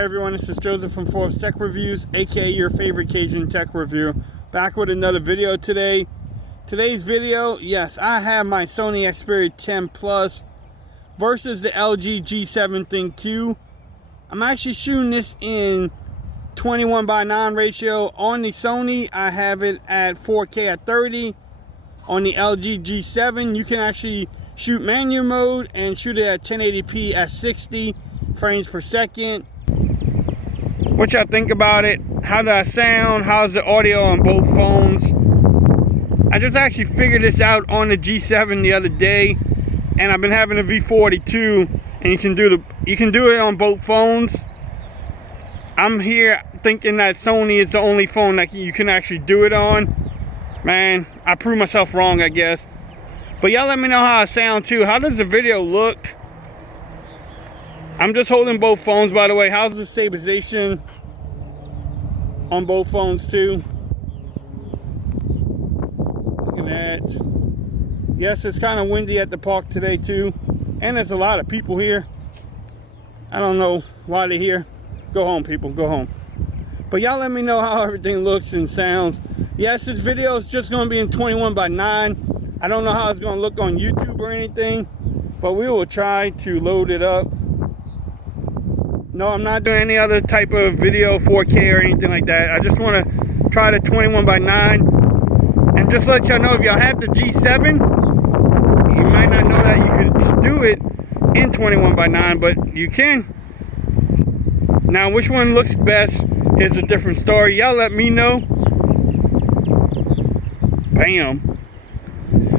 Hi everyone, this is Joseph from Forbes Tech Reviews, aka your favorite Cajun tech review. Back with another video today. Today's video, yes, I have my Sony Xperia 10 Plus versus the LG G7 Thinq. I'm actually shooting this in 21:9 ratio. On the Sony, I have it at 4K at 30. On the LG G7, you can actually shoot manual mode and shoot it at 1080p at 60 frames per second. What y'all think about it? How does that sound? How's the audio on both phones? I just actually figured this out on the G7 the other day, and I've been having a V42, and you can do it on both phones. I'm here thinking that Sony is the only phone that you can actually do it on. Man, I proved myself wrong, I guess. But y'all let me know how it sounds too. How does the video look? I'm just holding both phones, by the way. How's the stabilization on both phones too? Look at that. Yes, it's kind of windy at the park today too, and there's a lot of people here. I don't know why they're here. Go home, people, go home. But y'all let me know how everything looks and sounds. Yes, this video is just going to be in 21:9. I don't know how it's going to look on YouTube or anything, but we will try to load it up. No, I'm not doing any other type of video, 4K or anything like that. I just want to try the 21:9. And just let y'all know, if y'all have the G7, you might not know that you could do it in 21:9, but you can. Now, which one looks best is a different story. Y'all let me know. Bam.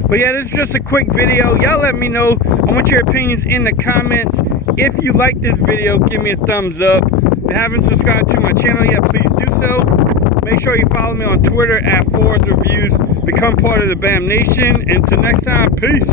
But yeah, this is just a quick video. Y'all let me know. I want your opinions in the comments. If you like this video, give me a thumbs up. If you haven't subscribed to my channel yet, please do so. Make sure you follow me on Twitter at Forbes Reviews. Become part of the BAM Nation. Until next time, peace.